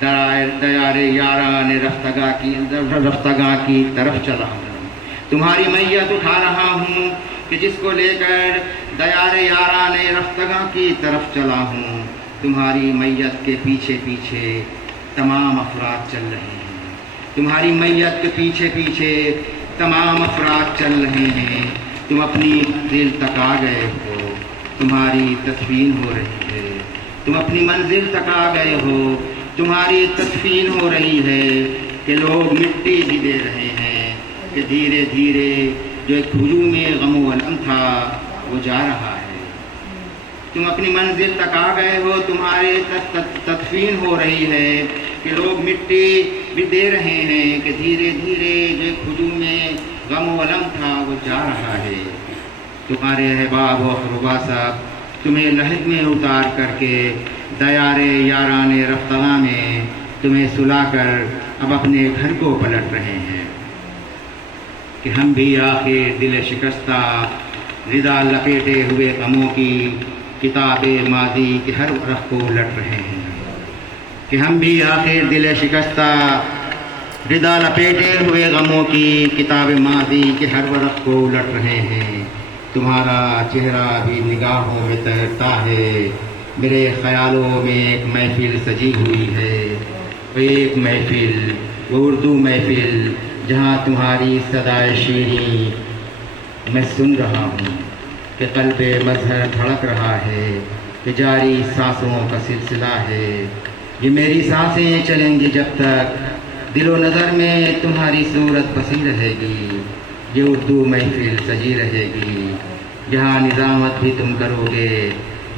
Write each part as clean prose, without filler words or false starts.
دیار یاران رفتگاں کی طرف چلا ہوں۔ تمہاری میت اٹھا رہا ہوں کہ جس کو لے کر دیار یاران رفتگاں کی طرف چلا ہوں۔ تمہاری میت کے پیچھے پیچھے تمام افراد چل رہے ہیں، تمہاری میت کے پیچھے پیچھے تمام افراد چل رہے ہیں۔ تم اپنی منزل تک آ گئے ہو، تمہاری تدفین ہو رہی ہے۔ تم اپنی منزل تک آ گئے ہو، تمہاری تدفین ہو رہی ہے کہ لوگ مٹی بھی دے رہے ہیں کہ دھیرے دھیرے جو ایک ہجوم غم و الم تھا وہ جا رہا ہے۔ تم اپنی منزل تک آ گئے ہو، تمہاری تدفین ہو رہی ہے کہ لوگ مٹی بھی دے رہے ہیں کہ دھیرے دھیرے جو ایک ہجوم غم و الم تھا وہ جا رہا ہے۔ تمہارے احباب و اقربا صاحب تمہیں لحد میں اتار کر کے دیار یاران رفتگاں میں تمہیں سلا کر اب اپنے گھر کو پلٹ رہے ہیں کہ ہم بھی آخر دل شکستہ ردا لپیٹے ہوئے غموں کی کتاب ماضی کے ہر ورق کو الٹ رہے ہیں، کہ ہم بھی آخر دل شکستہ ردا لپیٹے ہوئے غموں کی کتاب ماضی کے ہر ورق کو الٹ رہے ہیں۔ تمہارا چہرہ بھی نگاہوں میں تیرتا ہے، میرے خیالوں میں ایک محفل سجی ہوئی ہے، وہ ایک محفل، وہ اردو محفل جہاں تمہاری صدائے شیریں میں سن رہا ہوں کہ قلب مظہر دھڑک رہا ہے، کہ جاری سانسوں کا سلسلہ ہے۔ یہ میری سانسیں چلیں گی جب تک دل و نظر میں تمہاری صورت بسی رہے گی۔ یہ اردو محفل سجی رہے گی جہاں نظامت بھی تم کرو گے،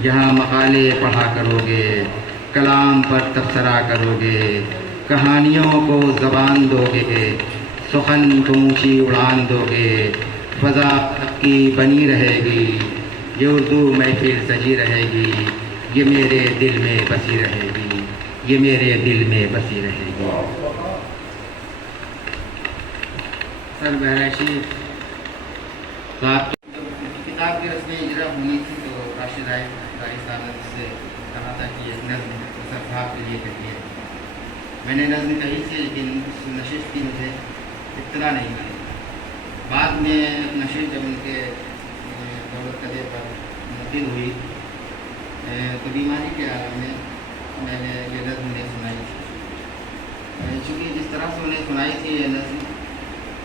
جہاں مقالے پڑھا کرو گے، کلام پر تبصرہ کرو گے، کہانیوں کو زبان دو گے، سخن کو اونچی اڑان دو گے، فضا کی بنی رہے گی۔ یہ اردو محفل سجی رہے گی، یہ میرے دل میں بسی رہے گی، یہ میرے دل میں بسی رہے گی۔ سر بہرائشی صاحب کتاب کی رسم اجرا ہونی تھی تو راشد قاری صاحب نے مجھ سے کہا تھا کہ یہ نظم سر صاحب کے لیے کہیے۔ میں نے نظم کہی تھی لیکن اس نشست کی مجھے اطلاع نہیں تھی۔ بعد میں نشست جب ان کے دولت قدر پر منتقل ہوئی تو بیماری کے عالم میں نے یہ نظم انہیں سنائی تھی۔ چونکہ جس طرح سے انہیں سنائی تھی یہ نظم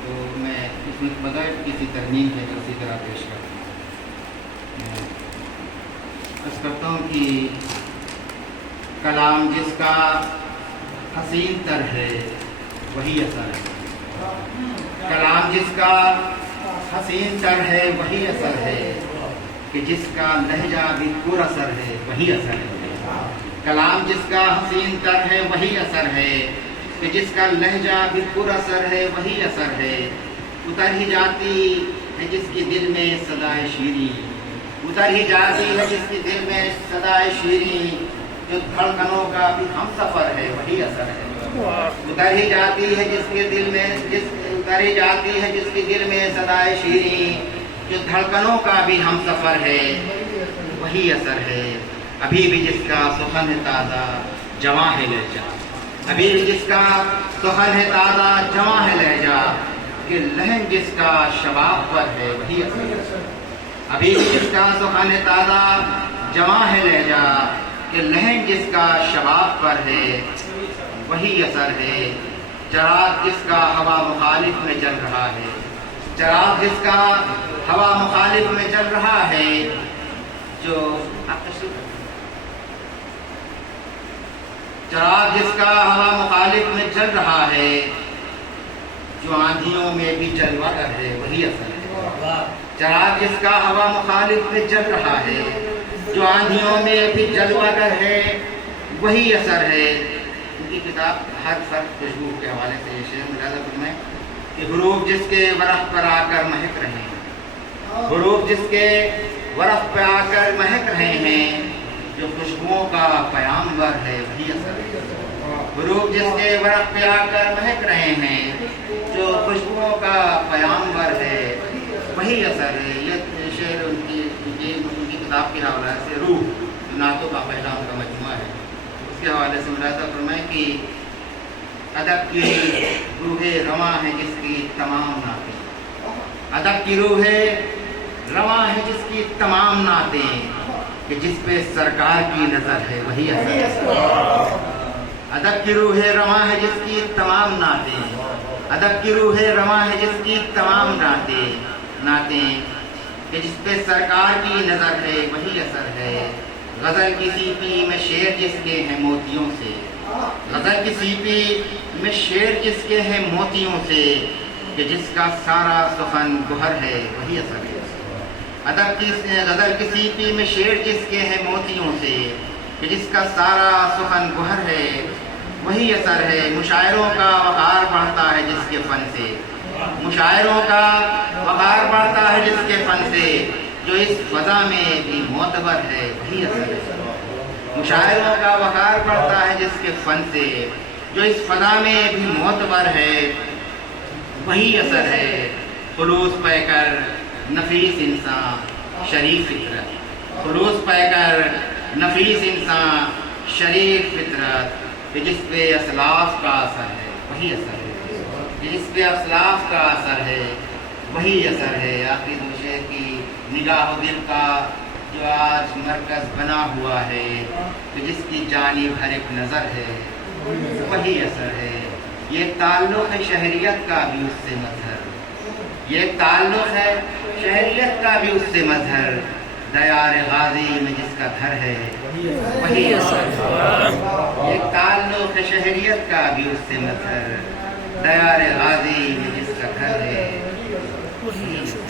تو میں اس میں بغیر کسی ترمیم کے اسی طرح پیش کرتا ہوں۔ عرض کرتا ہوں کہ کلام جس کا حسین تر ہے وہی اثر ہے، کلام جس کا حسین تر ہے وہی اثر ہے، کہ جس کا لہجہ بھی پر اثر ہے وہی اثر ہے۔ کلام جس کا حسین تر ہے وہی اثر ہے، کہ جس کا لہجہ بھی پر اثر ہے وہی اثر ہے۔ اتر ہی جاتی ہے جس کی دل میں صدائے شیریں، اتر ہی جاتی ہے جس کی دل میں صدائے شیریں، جو دھڑکنوں کا بھی ہم سفر ہے وہی اثر ہے۔ اتر ہی جاتی ہے جس کے دل میں اتر ہی جاتی ہے جس کی دل میں صدائے شیریں، جو دھڑکنوں کا بھی ہم سفر ہے وہی اثر ہے۔ ابھی بھی جس کا سخن ہے تازہ جواں ہے لہجہ، ابھی بھی جس کا سخن ہے تازہ جواں ہے لہجہ، کہ لہن جس کا شباب پر ہے وہی اثر ہے۔ ابھی بھی جس کا سخن ہے تازہ جواں ہے لہجہ، کہ لہن جس کا شباب پر ہے وہی اثر ہے۔ چراغ جس کا ہوا مخالف میں جل رہا ہے، چراغ جس کا ہوا مخالف میں جل رہا ہے، جو چراغ جس کا ہوا مخالف میں جل رہا ہے، جو آندھیوں میں بھی جلوہ گر ہے وہی اثر ہے۔ چراغ جس کا ہوا مخالف میں جل رہا ہے، جو آندھیوں میں بھی جلوہ گر ہے وہی اثر ہے۔ ان کی کتاب ہر فرق خوشبو کے حوالے سے یہ شعر ملاحظہ فرمائیں کہ حروف جس کے ورق پر آ کر مہک رہے ہیں، حروف جس کے ورق پہ آ کر مہک رہے ہیں، جو خوشبوؤں کا پیامبر ہے وہی اثر ہے۔ حروف جس کے ورق پہ آ کر مہک رہے ہیں، جو خوشبوؤں کا پیامبر ہے وہی اثر ہے۔ یہ شعر ان کی کتاب کے حوالے سے روح نعتوں کا پہلا ان کا مجموعہ ہے، اس کے حوالے سے ملاحظہ فرمائیں کہ ادب کی روح رواں ہے جس کی تمام نعتیں، ادب کی روح رواں ہے جس کی تمام نعتیں، کہ جس پہ سرکار کی نظر ہے وہی اثر ہے۔ ادب کی روح رواں ہے جس کی تمام نعتیں، ادب کی روح رواں ہے جس کی تمام نعتیں، کہ جس پہ سرکار کی نظر ہے وہی اثر ہے۔ غزل کی سیپی میں شعر جس کے ہیں موتیوں سے، غزل کی سیپی میں شعر جس کے ہیں موتیوں سے، کہ جس کا سارا سخن گوہر ہے وہی اثر ہے۔ ادب کی غزل کی سیپی میں شعر جس کے ہیں موتیوں سے، کہ جس کا سارا سخن گوہر ہے وہی اثر ہے۔ مشاعروں کا وقار بڑھتا ہے جس کے فن سے، مشاعروں کا وقار بڑھتا ہے جس کے فن سے، جو اس فضا میں بھی معتبر ہے وہی اثر ہے۔ مشاعروں کا وقار بڑھتا ہے جس کے فن سے، جو اس فضا میں بھی معتبر ہے وہی اثر ہے۔ خلوص پہ کر نفیس انسان شریف فطرت، خلوص پہ کر نفیس انسان شریف فطرت، کہ جس پہ اسلاف کا اثر ہے وہی اثر ہے، کہ جس پہ اسلاف کا اثر ہے وہی اثر ہے۔ آخری دو شعر کی نگاہ و دل کا جو آج مرکز بنا ہوا ہے، کہ جس کی جانب ہر ایک نظر ہے وہی اثر ہے۔ یہ تعلق ہے شہریت کا بھی اس سے مظہر، یہ تعلق ہے شہریت کا بھی اس سے مظہر، دیار غازی میں جس کا گھر ہے وہی اثر ہے۔ یہ تعلق ہے شہریت کا بھی اس سے مظہر، دیار غازی میں جس کا گھر ہے وہی اثر ہے۔